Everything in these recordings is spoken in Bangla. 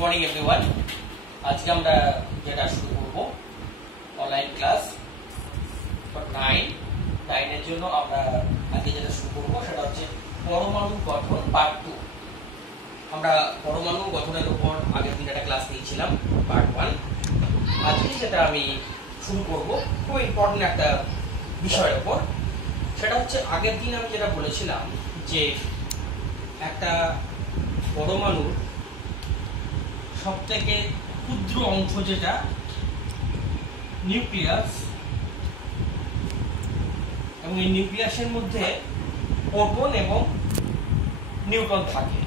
Morning everyone. আজকে আমরা যেটা শুরু করব অনলাইন ক্লাস 9 এর জন্য আমরা আজকে যেটা শুরু করব সেটা হচ্ছে পরমাণু গঠন পার্ট 2। আমরা পরমাণু গঠনের উপর আগের দিন একটা ক্লাস নিয়েছিলাম পার্ট 1। আজকে যেটা আমি শুরু করব খুব ইম্পর্টেন্ট একটা বিষয়ের উপর, সেটা হচ্ছে আগের দিন আমি যেটা বলেছিলাম যে একটা পরমাণুর সবথেকে ক্ষুদ্র অংশ যেটা নিউক্লিয়াস, এবং এই নিউক্লিয়াসের মধ্যে প্রোটন এবং নিউট্রন থাকে,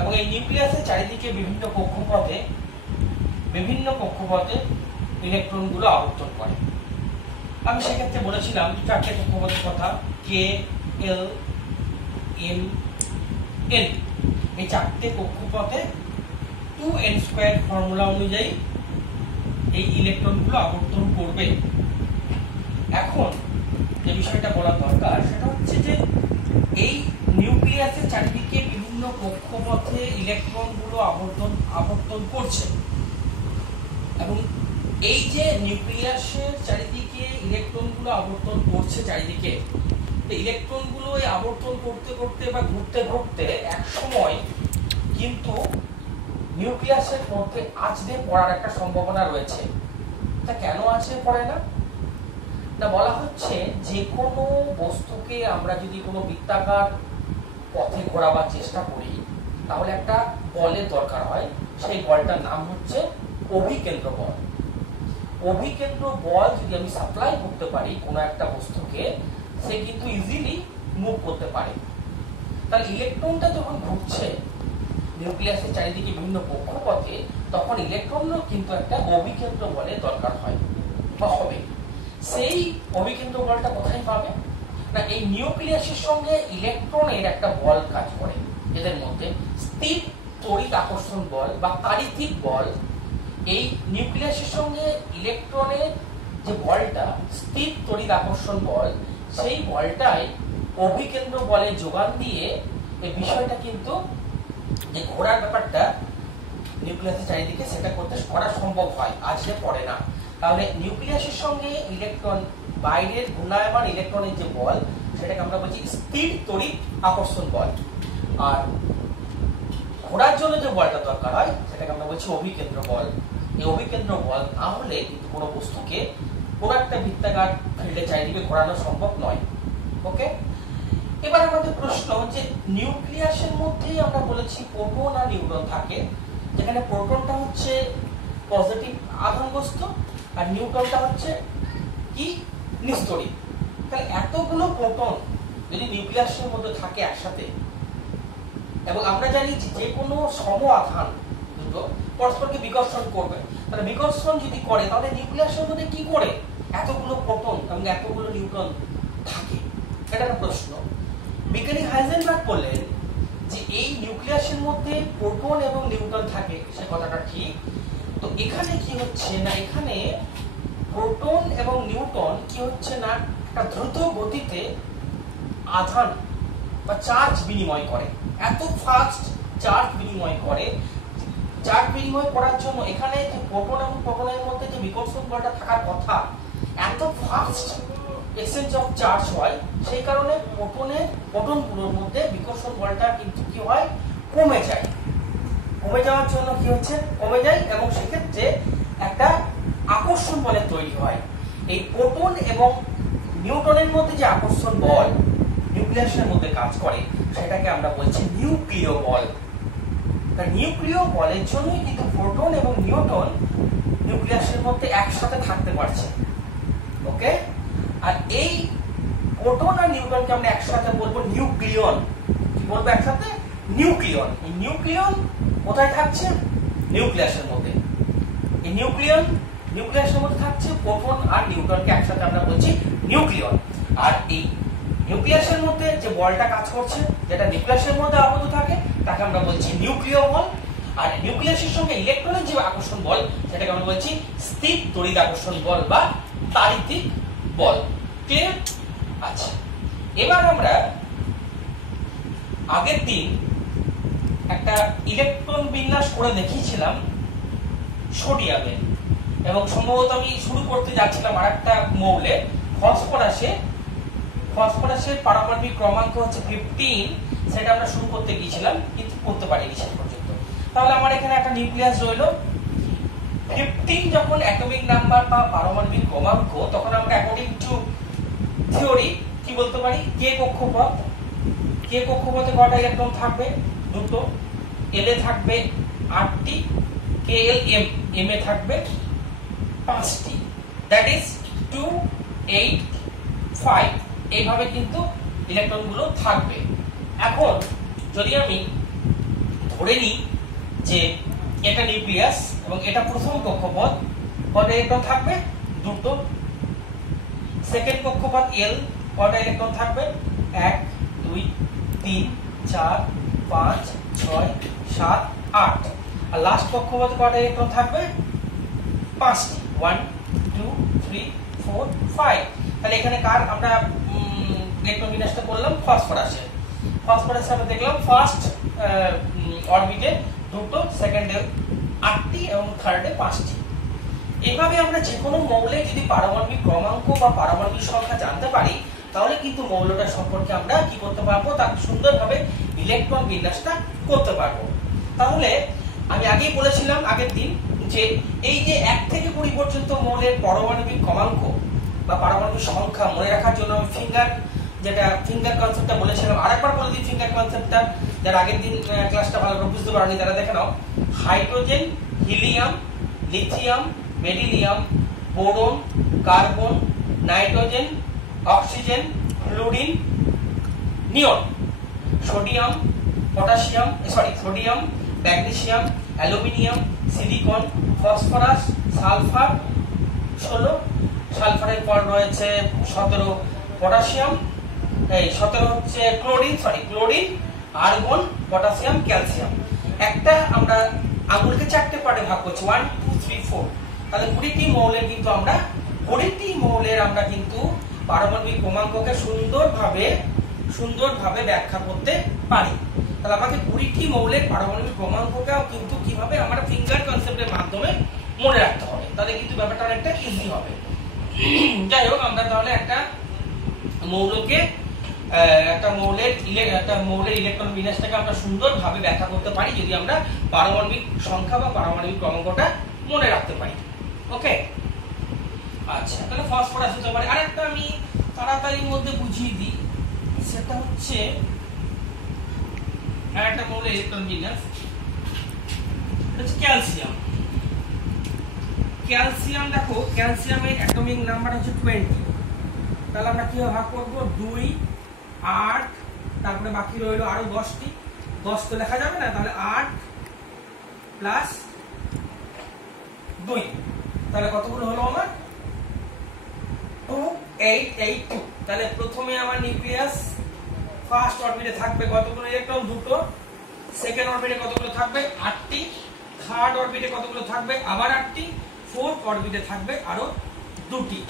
এবং এই নিউক্লিয়াসের চারিদিকে বিভিন্ন কক্ষপথে ইলেকট্রনগুলো আবর্তন করে। আমি সেক্ষেত্রে বলেছিলাম চারটে কক্ষপথের কথা, কে, এল, এম, এন। এই চারটে কক্ষপথে 2n² ফর্মুলা অনুযায়ী এই ইলেকট্রনগুলো আবর্তন করবে। এখন যে বিষয়টা বলা দরকার সেটা হচ্ছে যে এই নিউক্লিয়াসের চারিদিকে বিভিন্ন কক্ষপথে ইলেকট্রনগুলো আবর্তন করছে, এবং এই যে নিউক্লিয়াসের চারিদিকে ইলেকট্রনগুলো আবর্তন করছে চারিদিকে, ইলেকট্রনগুলো আবর্তন করতে করতে বা ঘুরতে ঘুরতে এক সময় কিন্তু নিউক্লিয়াসের মধ্যে আছড়ে পড়ার একটা সম্ভাবনা রয়েছে। তা কেন আছড়ে পড়ে না? বলা হচ্ছে যে কোনো বস্তুকে আমরা যদি কোনো বৃত্তাকার পথে ঘোরাবার চেষ্টা করি তাহলে একটা বলের দরকার হয়। সেই বলটার নাম হচ্ছে অভিকেন্দ্র বল। অভিকেন্দ্র বল যদি আমি সাপ্লাই করতে পারি কোনো একটা বস্তুকে, সে কিন্তু ইজিলি মুভ করতে পারে। তাহলে ইলেকট্রনটা যখন ঘুরছে নিউক্লিয়াসের চারিদিকে বিভিন্ন কক্ষপথে, তখন ইলেকট্রনেরও কিন্তু একটা অভিকেন্দ্র বলের দরকার হয় বা হবে। সেই অভিকেন্দ্র বলটা কোথায় পাবে না, এই নিউক্লিয়াসের সঙ্গে ইলেকট্রনের একটা বল কাজ করে। এদের মধ্যে স্থির তড়িৎ আকর্ষণ বল বা তাড়িতিক বল। এই নিউক্লিয়াসের সঙ্গে ইলেকট্রনের যে বলটা স্থির তড়িৎ আকর্ষণ বল, সেই বলটাই অভিকেন্দ্র বলে যোগান দিয়ে এই বিষয়টা কিন্তু যে ঘোরার ব্যাপারটা নিউক্লিয়াসের চারিদিকে সেটা করা সম্ভব হয়, আজকে পড়ে না। তাহলে নিউক্লিয়াসের সঙ্গে ইলেকট্রন, বাইরের ঘূর্ণায়মান ইলেকট্রনের যে বল, সেটাকে আমরা বলছি স্থির তড়িৎ আকর্ষণ বল। আর ঘোরার জন্য যে বলটা দরকার হয় সেটাকে আমরা বলছি অভিকেন্দ্র বল। এই অভিকেন্দ্র বল না হলে কিন্তু কোনো বস্তুকে কোনো একটা বৃত্তাকার ফিল্ডের চারিদিকে ঘোরানো সম্ভব নয়। ওকে, এবার আমাদের প্রশ্ন যে নিউক্লিয়াসের মধ্যেই আমরা বলেছি প্রোটন আর নিউট্রন থাকে, যেখানে প্রোটনটা হচ্ছে পজিটিভ আধান বস্তু আর নিউট্রনটা হচ্ছে কি নিস্তড়িৎ। তাহলে এতগুলো প্রোটন যদি নিউক্লিয়াসের মধ্যে থাকে একসাথে, এবং আমরা জানি যে কোনো সম আধান দুটো পরস্পরকে বিকর্ষণ করবে, তাহলে বিকর্ষণ যদি করে তাহলে নিউক্লিয়াসের মধ্যে কি করে এতগুলো প্রোটন এবং এতগুলো নিউট্রন থাকে? এটা একটা প্রশ্ন। বিজ্ঞানী হাইজেনবার্গ বললেন যে এই নিউক্লিয়াসের মধ্যে প্রোটন এবং নিউট্রন থাকে, সে কথাটা ঠিক। তো এখানে কি হচ্ছে না, এখানে প্রোটন এবং নিউট্রন কি হচ্ছে না, একটা দ্রুত গতিতে আধান বা চার্জ বিনিময় করে। এত ফাস্ট চার্জ বিনিময় করে, চার্জ বিনিময় করার জন্য এখানে যে প্রোটন এবং প্রোটনের মধ্যে যে বিকর্ষণ বলটা থাকার কথা, এত ফাস্ট এক্সচেঞ্জ অফ চার্জ হয়, সেই কারণে প্রোটনগুলোর মধ্যে বিকর্ষণ বলটা কিন্তু কি হয়, কমে যায়। কমে যাওয়ার জন্য কি হচ্ছে, কমে যায়, এবং সেক্ষেত্রে একটা আকর্ষণ বলের তৈরি হয়। এই প্রোটন এবং নিউট্রনের মধ্যে যে আকর্ষণ বল নিউক্লিয়াসের মধ্যে কাজ করে, সেটাকে আমরা বলছি নিউক্লিয় বল। নিউক্লিয় বলের জন্যই কিন্তু প্রোটন এবং নিউট্রন নিউক্লিয়াসের মধ্যে একসাথে থাকতে পারছে। ওকে, আর এই প্রোটন আর নিউট্রনকে আমরা একসাথে বলবো নিউক্লিয়ন। কি বলবো একসাথে? নিউক্লিয়ন। এই নিউক্লিয়ন কোথায় থাকছে? নিউক্লিয়াসের মধ্যে। এই নিউক্লিয়াসের মধ্যে থাকছে প্রোটন আর নিউট্রনকে একসাথে আমরা বলছি নিউক্লিয়ন। আর এই নিউক্লিয়াসের মধ্যে যে বলটা কাজ করছে, যেটা নিউক্লিয়াসের মধ্যে আবদ্ধ থাকে, তাকে আমরা বলছি নিউক্লিয় বল। আর নিউক্লিয়াসের সঙ্গে ইলেকট্রনের যে আকর্ষণ বল, সেটাকে আমরা বলছি স্থির তড়িৎ আকর্ষণ বল বা তাড়িতিক বল। ক্লিয়ার? আচ্ছা, এবার আমরা আগের দিন একটা ইলেকট্রন বিন্যাস ক্লাস করে দেখিয়েছিলাম সোডিয়ামে, এবং সম্ভবত আমি শুরু করতে যাচ্ছিলাম আরেকটা মৌলে ফসফরাসের পারমাণবিক ক্রমাঙ্ক হচ্ছে 15, সেটা আমরা শুরু করতে গিয়েছিলাম কিন্তু করতে পারিনি শেষ পর্যন্ত। তাহলে আমার এখানে একটা নিউক্লিয়াস রইলো 15 যখন অ্যাটমিক নাম্বার বা পারমাণবিক ক্রমাঙ্ক, তখন আমরা অ্যাকর্ডিং টু থিওরি কি বলতে পারি, কে কক্ষপথে কয়টা ইলেকট্রন থাকবে, দুটো, এল এ থাকবে 8টি, কে এল এম এ থাকবে 5টি, দ্যাট ইজ 2 8 5। এইভাবে কিন্তু ইলেকট্রন গুলো থাকবে। এখন যদি আমি ধরে নিই যে এটা নিউক্লিয়াস এবং এটা প্রথম কক্ষপথ, কয়টা ইলেকট্রন থাকবে, দুটো। সেকেন্ড কক্ষপথ এল, কয়টা ইলেকট্রন থাকবে, 1 2 3 4 5 6 7 8। আর লাস্ট কক্ষপথে কয়টা ইলেকট্রন থাকবে, 5টি, 1 2 3 4 5। তাহলে এখানে কার আমরা ইলেকট্রন বিন্যাসটা করলাম, ফসফরাসে আমরা দেখলাম ফার্স্ট অরবিটে দুটো, সেকেন্ডে 8টি এবং থার্ডে 5টি। এইভাবে আমরা যে কোনো মৌলে যদি পারমাণবিক ক্রমাঙ্ক বা পারমাণবিক সংখ্যা জানতে পারি, তাহলে কিন্তু মৌলটা সম্পর্কে আমরা কি করতে পারবো, তার সুন্দরভাবে ইলেকট্রন বিন্যাসটা করতে পারবো। তাহলে আমি আগেই বলেছিলাম আগের দিন যে এই যে 1 থেকে 20 পর্যন্ত মৌলের পারমাণবিক ক্রমাঙ্ক বা পারমাণবিক সংখ্যা মনে রাখার জন্য আমি ফিঙ্গার কনসেপ্টটা বলেছিলাম। আরেকবার বলে দিই ফিঙ্গার কনসেপ্টটা, যারা আগের দিন ক্লাসটা ভালো করে বুঝতে পারেনি তারা দেখে নাও। Hydrogen, helium, lithium, beryllium, boron, carbon, nitrogen, oxygen, fluorine, neon, sodium, magnesium, aluminium, silicon, phosphorus, sulphur 16, সালফারের পর রয়েছে 17 পটাশিয়াম, 17 হচ্ছে ক্লোরিন, আর্গন, পটাশিয়াম, ক্যালসিয়াম। একটা আমরা আঙুলকে 4টে পার্টে ভাগ করছি, 1 2 3 4। তাহলে 20টি মৌলের কিন্তু আমরা কিন্তু পারমাণবিক ক্রমাঙ্ককে সুন্দরভাবে ব্যাখ্যা করতে পারি। তাহলে আমাকে 20টি মৌলের পারমাণবিক ক্রমাঙ্কটাও কিন্তু কিভাবে আমরা ফিঙ্গার কনসেপ্টের মাধ্যমে মনে রাখতে হবে, তাহলে কিন্তু ব্যাপারটা অনেকটা ইজি হবে। যাই হোক, আমরা তাহলে একটা মৌলের ইলেকট্রন বিন্যাসটাকে আমরা সুন্দরভাবে ব্যাখ্যা করতে পারি যদি আমরা পারমাণবিক সংখ্যা বা পারমাণবিক ক্রমাঙ্কটা মনে রাখতে পারি। ওকে, আচ্ছা, তাহলে ফসফরাস হতে পারে। আরেকটা আমি তাড়াতাড়ির মধ্যে বুঝিয়ে দিই, সেটা হচ্ছে আরেকটা মৌলের ইলেকট্রন বিন্যাস, এটা হচ্ছে ক্যালসিয়াম। দেখো, ক্যালসিয়ামের অ্যাটমিক নাম্বার হচ্ছে 20। তাহলে আমরা কিভাবে ভাগ করবো, 2 8, তারপরে বাকি রইল আরো 10টি, 10 তো লেখা যাবে না, তাহলে 8 প্লাস 2, তাহলে কতগুলো হলো আমার, 2 8 8 2। তাহলে প্রথমে আমার নিউক্লিয়াস ফার্স্ট অরবিটে থাকবে কতগুলো ইলেকট্রন, দুটো। সেকেন্ড অরবিটে কতগুলো থাকবে, 8টি। থার্ড অরবিটে কতগুলো থাকবে, আবার 8টি। ফোর্থ অরবিটে থাকবে আরো 2টি।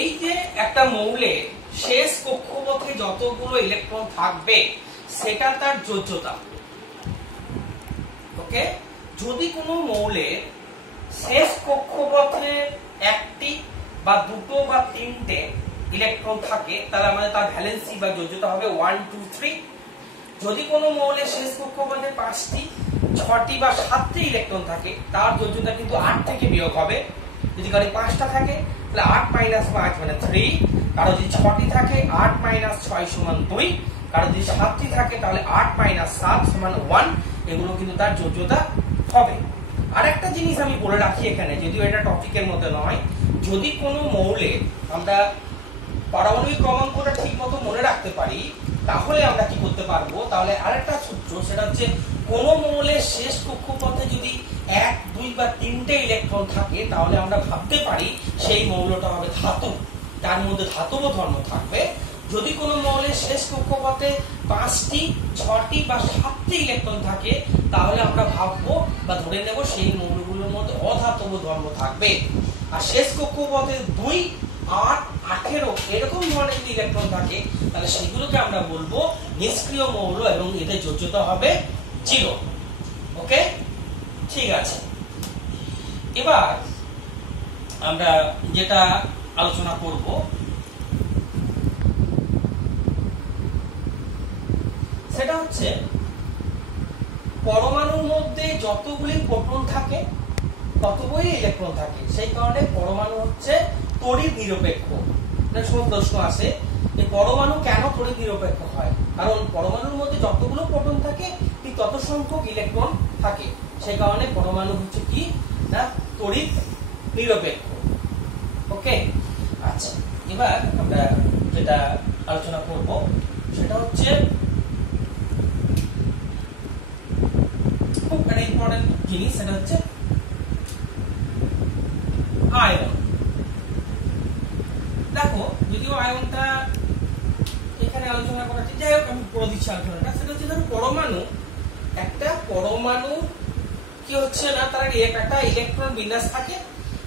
এই যে একটা মৌলের শেষ কক্ষপথে যতগুলো ইলেকট্রন থাকবে সেটা তার যোজ্যতা। ওকে, যদি কোনো মৌলের শেষ কক্ষপথে 1টি বা 2টো বা 3টে ইলেকট্রন থাকে, তাহলে আমাদের তার ভ্যালেন্সি বা যোজ্যতা হবে 1 2 3। যদি কোনো মৌলের শেষ কক্ষপথে 5টি 6টি বা 7টি ইলেকট্রন থাকে, তার যোজ্যতা কিন্তু 8 থেকে বিয়োগ হবে। যদি কারো 5টা থাকে তাহলে 8 - 5 মানে 3, কারো যদি 6টি থাকে 8 - 6 সমান 2, কারো যদি 7টি থাকে তাহলে 8 - 7 সমান 1। এগুলো কিন্তু তার যোজ্যতা হবে। আরেকটা জিনিস আমি বলে রাখি এখানে, যদিও এটা টপিকের মধ্যে নয়, যদি কোনো মৌলে আমরা পারমাণবিক ক্রমাঙ্কটা ঠিকমতো মনে রাখতে পারি, তাহলে আমরা কি করতে পারবো, তাহলে আরেকটা সূত্র, সেটা হচ্ছে কোন মৌলের শেষ কক্ষপথে যদি 1 2 বা 3টে ইলেকট্রন থাকে, তাহলে আমরা ভাবতে পারি সেই মৌলটা হবে ধাতু, তার মধ্যে ধাতব ধর্ম থাকবে। যদি কোনো মৌলের শেষ কক্ষপথে 5টি 6টি বা 7টি ইলেকট্রন থাকে, তাহলে আমরা ভাববো বা ধরে নেব সেই মৌলগুলোর মধ্যে অধাতব ধর্ম থাকবে। আর শেষ কক্ষপথে 2 8 18 এরকম ধরনের যদি ইলেকট্রন থাকে, তাহলে সেগুলোকে আমরা বলবো নিষ্ক্রিয় মৌল এবং এদের যোজ্যতা হবে 0। ওকে, ঠিক আছে। এবার আমরা যেটা আলোচনা করব সেটা হচ্ছে পরমাণুর মধ্যে যতগুলি প্রোটন থাকে ততগুলি ইলেকট্রন থাকে, সেই কারণে পরমাণু হচ্ছে তড়িৎ নিরপেক্ষ। সময় প্রশ্ন আসে যে পরমাণু কেন তড়িৎ নিরপেক্ষ হয়? কারণ পরমাণুর মধ্যে যতগুলো প্রোটন থাকে ঠিক তত সংখ্যক ইলেকট্রন থাকে, সেই কারণে পরমাণু হচ্ছে কি না তড়িৎ নিরপেক্ষ। ওকে, আচ্ছা। এবার আমরা যেটা আলোচনা করব সেটা হচ্ছে খুব একটা ইম্পর্টেন্ট জিনিস, সেটা হচ্ছে আয়ন। দেখো, যদিও আয়নটা এখানে আলোচনা করা আছে, যাই হোক আমি করে দিচ্ছি আলোচনাটা। সেটা হচ্ছে ধরো পরমাণু, একটা পরমাণু কি হচ্ছে না তার একটা ইলেকট্রন বিন্যাস থাকে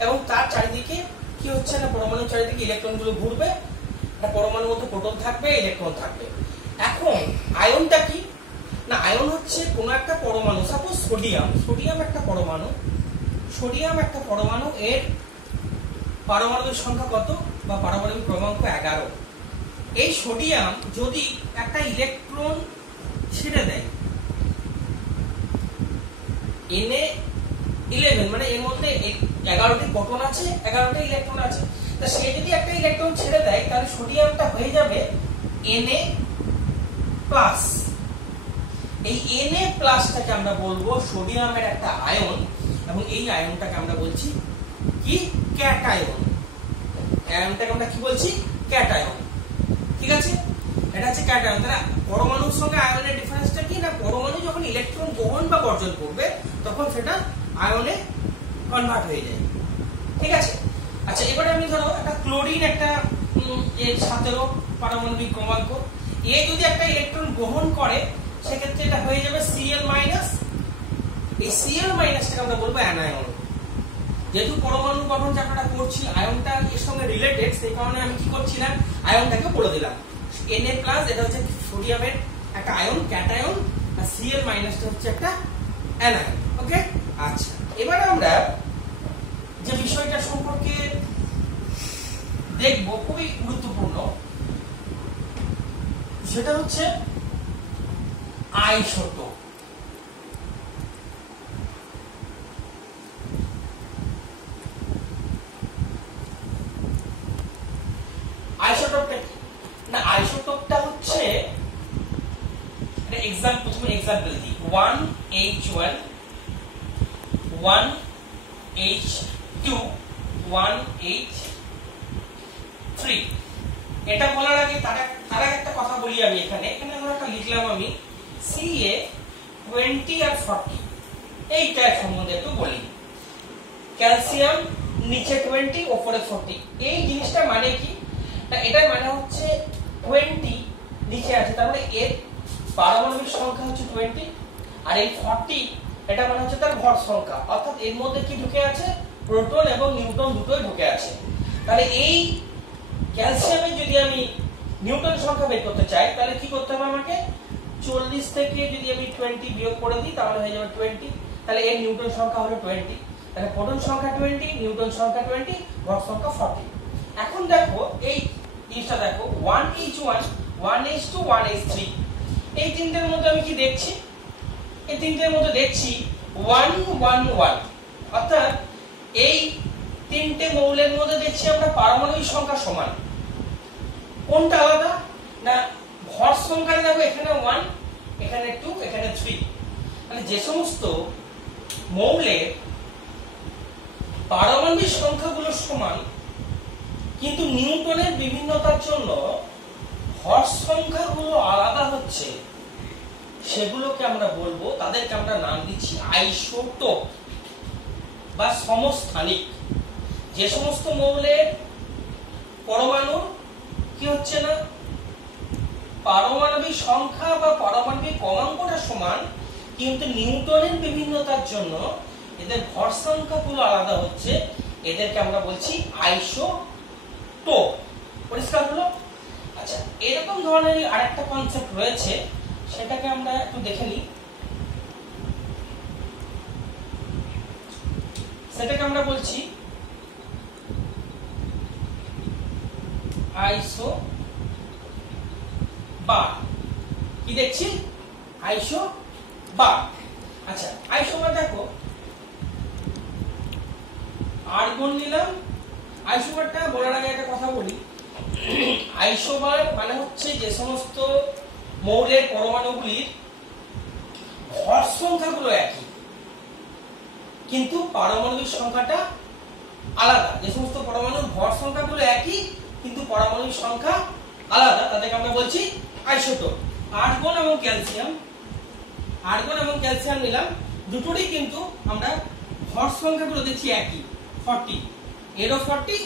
এবং তার চারিদিকে কি হচ্ছে না পরমাণুর চারিদিকে ইলেকট্রন গুলো ঘুরবে, একটা পরমাণুর মধ্যে প্রোটন থাকবে, ইলেকট্রন থাকবে। এখন আয়নটা কি না, আয়ন হচ্ছে কোনো একটা পরমাণু, সাপোজ সোডিয়াম একটা পরমাণু, এর পারমাণবিক সংখ্যা কত বা পারমাণবিক ক্রমাঙ্ক 11। এই সোডিয়াম যদি একটা ইলেকট্রন ছেড়ে দেয় Na11, মানে এর মধ্যে 11টি প্রোটন আছে, 11টি ইলেকট্রন আছে, তা সে যদি একটা ইলেকট্রন ছেড়ে দেয় তাহলে সোডিয়ামটা হয়ে যাবে Na+। এই Na+টাকে আমরা বলবো সোডিয়ামের একটা আয়ন, এবং এই আয়নটাকে আমরা বলছি কি ক্যাটায়ন। আয়নটাকে আমরা কি বলছি? ক্যাটায়ন। ঠিক আছে, এটা হচ্ছে ক্যাটায়ন। তাহলে পরমাণুর সঙ্গে আয়নের ডিফারেন্সটা কি না, পরমাণু যখন ইলেকট্রন গ্রহণ বা বর্জন করবে তখন সেটা আয়নে কনভার্ট হয়ে যায়। ঠিক আছে, আচ্ছা। এবারে আমি ধরো একটা ক্লোরিন, একটা এর 17 পারমাণবিক ক্রমাঙ্ক, এ যদি একটা ইলেকট্রন গ্রহণ করে সেক্ষেত্রে এটা হয়ে যাবে Cl-। এই Cl- আমরা বলবো অ্যানায়ন। যেহেতু পরমাণু গঠন চ্যাপ্টারটা করছি, আয়নটা এর সঙ্গে রিলেটেড, সেই কারণে আমি কি করছি না আয়নটাকে বলে দিলাম। Na+, এটা হচ্ছে সোডিয়ামের একটা আয়ন, ক্যাটায়ন, আর Cl- হচ্ছে একটা অ্যানায়ন। ওকে, আচ্ছা। এবারে আমরা যে বিষয়টা সম্পর্কে দেখব খুবই গুরুত্বপূর্ণ, সেটা হচ্ছে আইসোটোপ। আইসোটোপটা কি না, আইসোটোপটা হচ্ছে প্রথমে এক্সাম্পল দিই। 1H1 1H2 1H3। এটা বলার আগে তার একটা কথা বলি আমি। এখানে ধরো একটা লিখলাম আমি Ca20 আর 40, এইটা সম্বন্ধে একটু বলি। ক্যালসিয়াম নিচে 20 উপরে 40, এই জিনিসটা মানে কি না, এটার মানে হচ্ছে 20 নিচে আছে, তার মানে এর পারমাণবিক সংখ্যা হচ্ছে 20, আর এই 40 এটা মানে হচ্ছে তার ভর সংখ্যা, অর্থাৎ এর মধ্যে কি ঢুকে আছে, প্রোটন এবং নিউট্রন দুটোই ঢুকে আছে। তাহলে এই ক্যালসিয়ামের যদি আমি নিউটন সংখ্যা বের করতে চাই তাহলে কি করতে হবে আমাকে, 40 থেকে যদি আমি 20 বিয়োগ করে দিই তাহলে হয়ে যাবে 20, তাহলে এর নিউটন সংখ্যা হলো 20, তাহলে প্রোটন সংখ্যা 20, নিউটন সংখ্যা 20, ভর সংখ্যা 40। এখন দেখো এই জিনিসটা দেখো, 1H1 1H2 1H3, এই তিনটের মধ্যে আমি কি দেখছি, এই তিনটের মধ্যে দেখছি 1 1 1, অর্থাৎ এই তিনটে মৌলের মধ্যে দেখছি আমরা পারমাণবিক সংখ্যা সমান। কোনটা আলাদা না, ভর সংখ্যাটা দেখো, এখানে 1, এখানে 2, এখানে 3। মানে যে সমস্ত মৌলের পারমাণবিক সংখ্যাগুলো সমান কিন্তু নিউটনের বিভিন্নতার জন্য ভর সংখ্যাগুলো আলাদা হচ্ছে, সেগুলোকে আমরা বলবো, তাদেরকে আমরা নাম দিচ্ছি আইসোটোপ বা সমস্থানিক। যে সমস্ত মৌলের পরমাণুর কি হচ্ছে না পারমাণবিক সংখ্যা বা পারমাণবিক ক্রমাঙ্কটা সমান কিন্তু নিউটনের বিভিন্নতার জন্য এদের ভর সংখ্যাগুলো আলাদা হচ্ছে, এদেরকে আমরা বলছি আইসোটোপ। পরিষ্কার হলো? আচ্ছা, এরকম ধরনের আরেকটা কনসেপ্ট রয়েছে, সেটাকে আমরা একটু দেখে নিই। সেটাকে আমরা বলছি আইসোবার। কি দেখছি? আইসোবার। আচ্ছা, আইসোবার দেখো, আর্গন নিলাম। আইসোবারটা বলার আগে একটা কথা বলি, আইসোবার মানে হচ্ছে যে সমস্ত মৌলের পরমাণুগুলির ভর সংখ্যাগুলো একই কিন্তু পারমাণবিক সংখ্যাটা আলাদা। যে সমস্ত পরমাণুর ভর সংখ্যাগুলো একই কিন্তু পারমাণবিক সংখ্যা আলাদা তাদেরকে আমরা বলছি আইসোটোপ। আর্গন এবং ক্যালসিয়াম নিলাম, দুটোরই কিন্তু আমরা ভর সংখ্যাগুলো দেখছি একই, 40, এরও 40,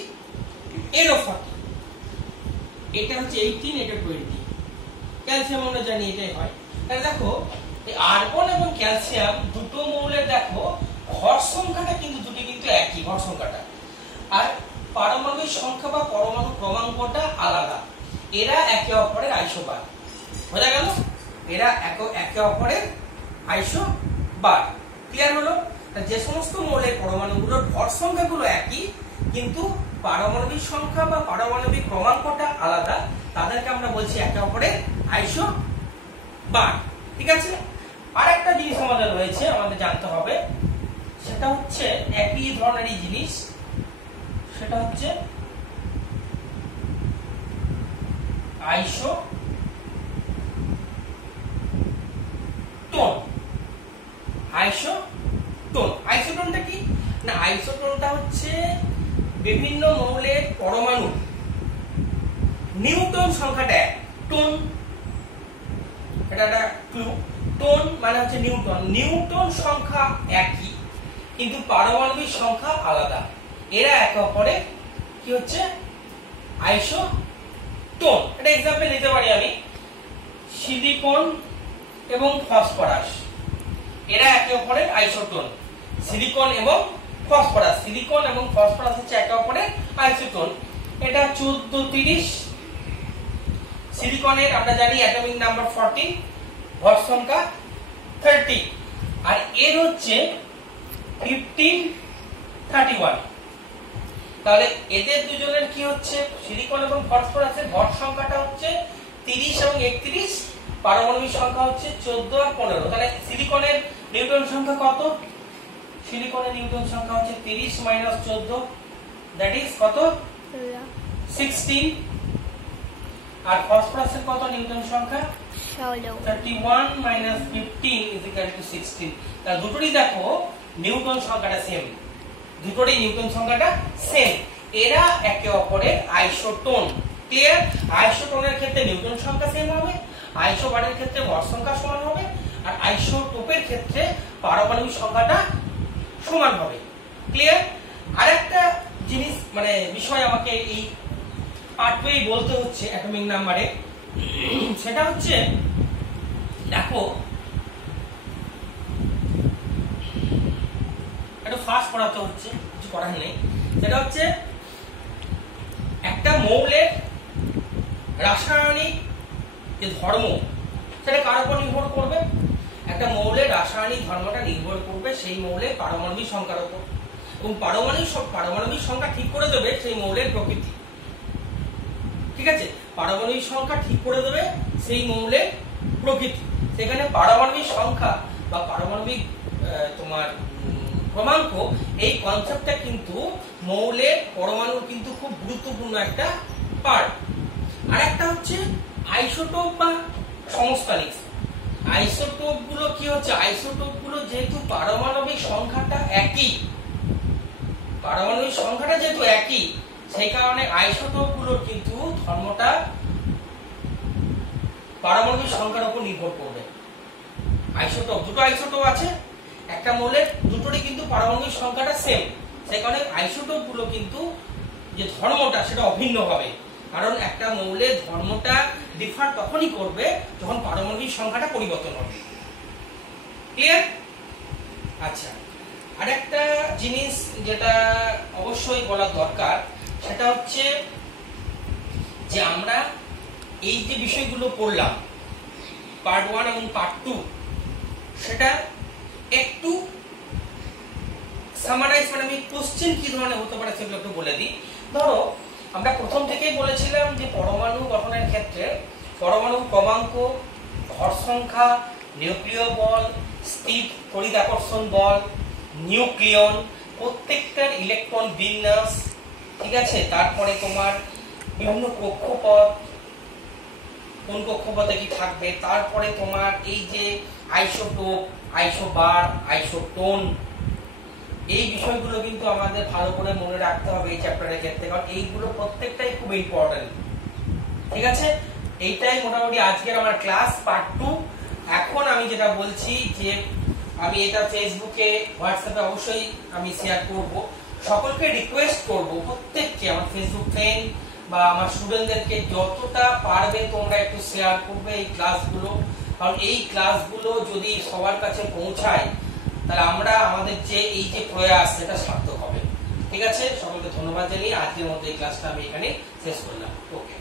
এরও 40। এটা হচ্ছে 18, এটা 20। ক্যালসিয়াম আমরা জানি এটাই হয়। তাহলে দেখো এই আর্গন এবং ক্যালসিয়াম দুটো মৌলের দেখো ভর সংখ্যাটা কিন্তু দুটি কিন্তু একই ভর সংখ্যাটা, আর পারমাণবিক সংখ্যা বা পরমাণু ক্রমাঙ্কটা আলাদা। এরা একে অপরের আইসোবার। বোঝা গেল? এরা একে অপরের আইসোবার। ক্লিয়ার হলো? যে সমস্ত মৌলের পরমাণুগুলোর ভর সংখ্যাগুলো একই কিন্তু পারমাণবিক সংখ্যা বা পারমাণবিক ক্রমাঙ্কটা আলাদা তাদেরকে আমরা বলছি একে অপরের আইসোবার। ঠিক আছে? আর একটা জিনিস আমাদের রয়েছে, আমাদের জানতে হবে, সেটা হচ্ছে একই ধরনেরই জিনিস, সেটা হচ্ছে আইসোটোন। আইসোটোনটা কি না, আইসোটোনটা হচ্ছে বিভিন্ন মৌলের পরমাণু নিউটন সংখ্যাটা এক। টোন, এটা একটা ক্লু। টোন মানে হচ্ছে নিউটন। নিউটন সংখ্যা একই কিন্তু পারমাণবিক সংখ্যা আলাদা। এরা একে অপরের কি হচ্ছে আইসোটোন। এটা এক্সাম্পল নিতে পারি আমি, সিলিকন এবং ফসফরাস। এরা একে অপরের আইসোটোন। সিলিকন এবং ফসফরাস, সিলিকন এবং ফসফরাস হচ্ছে একে অপরের আইসোটোন। এটা 1430। সিলিকনের আমরা জানি অ্যাটমিক নাম্বার 14, ভর সংখ্যা 30, আর এর হচ্ছে 1531। তাহলে এদের দুজনের কি হচ্ছে, সিলিকন এবং ফসফরাসের ভর সংখ্যাটা হচ্ছে 30 এবং 31, পারমাণবিক সংখ্যা হচ্ছে 14 আর 15। তাহলে সিলিকনের নিউটন সংখ্যা কত? সিলিকনের নিউটন সংখ্যা হচ্ছে 30 মাইনাস 14, দ্যাট ইজ কত? 16। আর ফসফরাসের কত নিউটন সংখ্যা? 31 মাইনাস 15 ইজ ইকুয়াল টু 16। তাহলে দুটোরই দেখো নিউটন সংখ্যাটা সেম, দুটোরই নিউটন সংখ্যাটা সেম। এরা একে অপরের আইসোটোন। ক্লিয়ার? আইসোটোনের ক্ষেত্রে নিউটন সংখ্যা সেম হবে, আইসোবারের ক্ষেত্রে ভর সংখ্যা সমান হবে, আর আইসোটোপের ক্ষেত্রে পারমাণবিক সংখ্যাটা সমান হবে। ক্লিয়ার? আরেকটা জিনিস মানে বিষয় আমাকে এই পার্টওয়েই বলতে হচ্ছে অ্যাটমিক নাম্বারে, সেটা হচ্ছে দেখো একটু ফাস্ট পড়াতে হচ্ছে, কিছু করার নেই। সেটা হচ্ছে একটা মৌলের রাসায়নিক যে ধর্ম সেটা কার উপর নির্ভর করবে? একটা মৌলের রাসায়নিক ধর্মটা নির্ভর করবে সেই মৌলের পারমাণবিক সংখ্যার উপর, এবং পারমাণবিক সংখ্যা ঠিক করে দেবে সেই মৌলের প্রকৃতি। ঠিক আছে? পারমাণবিক সংখ্যা ঠিক করে দেবে সেই মৌলের প্রকৃতি। সেখানে পারমাণবিক সংখ্যা বা পারমাণবিক তোমার ক্রমাঙ্ক, এই কনসেপ্টটা কিন্তু মৌলের পরমাণুর কিন্তু খুব গুরুত্বপূর্ণ একটা পার্ট। আর একটা হচ্ছে আইসোটোপ বা সমস্থানিক। আইসোটোপ গুলো কি হচ্ছে, আইসোটোপ গুলো যেহেতু পারমাণবিক সংখ্যাটা একই, পারমাণবিক সংখ্যাটা যেহেতু একই, সেই কারণে আইসোটোপ গুলোর কিন্তু ধর্মটা পারমাণবিক সংখ্যার উপর নির্ভর করবে। আইসোটোপ, দুটো আইসোটোপ আছে একটা মৌলের, দুটোরই কিন্তু পারমাণবিক সংখ্যাটা সেম, সেই কারণে আইসোটোপ গুলো কিন্তু যে ধর্মটা সেটা অভিন্ন হবে। কারণ একটা মৌলের ধর্মটা ডিফার তখনই করবে যখন পারমাণবিক সংখ্যাটা পরিবর্তন হবে। ক্লিয়ার? আচ্ছা, আরেকটা জিনিস যেটা অবশ্যই বলা দরকার সেটা হচ্ছে যে আমরা এই যে বিষয়গুলো পড়লাম পার্ট 1 এবং পার্ট 2, সেটা একটু সামারাইজ মানে আমি কোশ্চেন কি ধরনের হতে পারে সেগুলো একটু বলে দিই। ধরো আমরা প্রথম থেকেই বলেছিলাম যে পরমাণু গঠনের ক্ষেত্রে পরমাণু ক্রমাঙ্ক, ভর সংখ্যা, নিউক্লিয় বল, স্থির তড়িৎ আকর্ষণ বল, নিউক্লিয়ন, প্রত্যেকটার ইলেকট্রন বিন্যাস, ঠিক আছে, তারপরে তোমার বিভিন্ন কক্ষপথ, কোন কক্ষপথে কি থাকবে, তারপরে তোমার এই যে আইসোটোপ, আইসোবার, আইসোটোন, এই বিষয়গুলো কিন্তু আমাদের ভালো করে মনে রাখতে হবে এই চ্যাপ্টারের ক্ষেত্রে, কারণ এইগুলো প্রত্যেকটাই খুব ইম্পর্টেন্ট। ঠিক আছে, এইটাই মোটামুটি আজকের আমার ক্লাস পার্ট 2। এখন আমি যেটা বলছি যে আমি এটা ফেসবুকে, হোয়াটসঅ্যাপে অবশ্যই আমি শেয়ার করব। সকলকে রিকোয়েস্ট করব, প্রত্যেককে আমার ফেসবুক ফ্রেন্ড বা আমার স্টুডেন্টদেরকে যতটা পারবে তোমরা একটু শেয়ার করবে এই ক্লাসগুলো, কারণ এই ক্লাসগুলো যদি সবার কাছে পৌঁছায় তাহলে আমরা আমাদের যে এই যে প্রয়াস সেটা সার্থক হবে। ঠিক আছে, সকলকে ধন্যবাদ জানিয়ে আজকের মতো এই ক্লাসটা আমি এখানে শেষ করলাম। ওকে।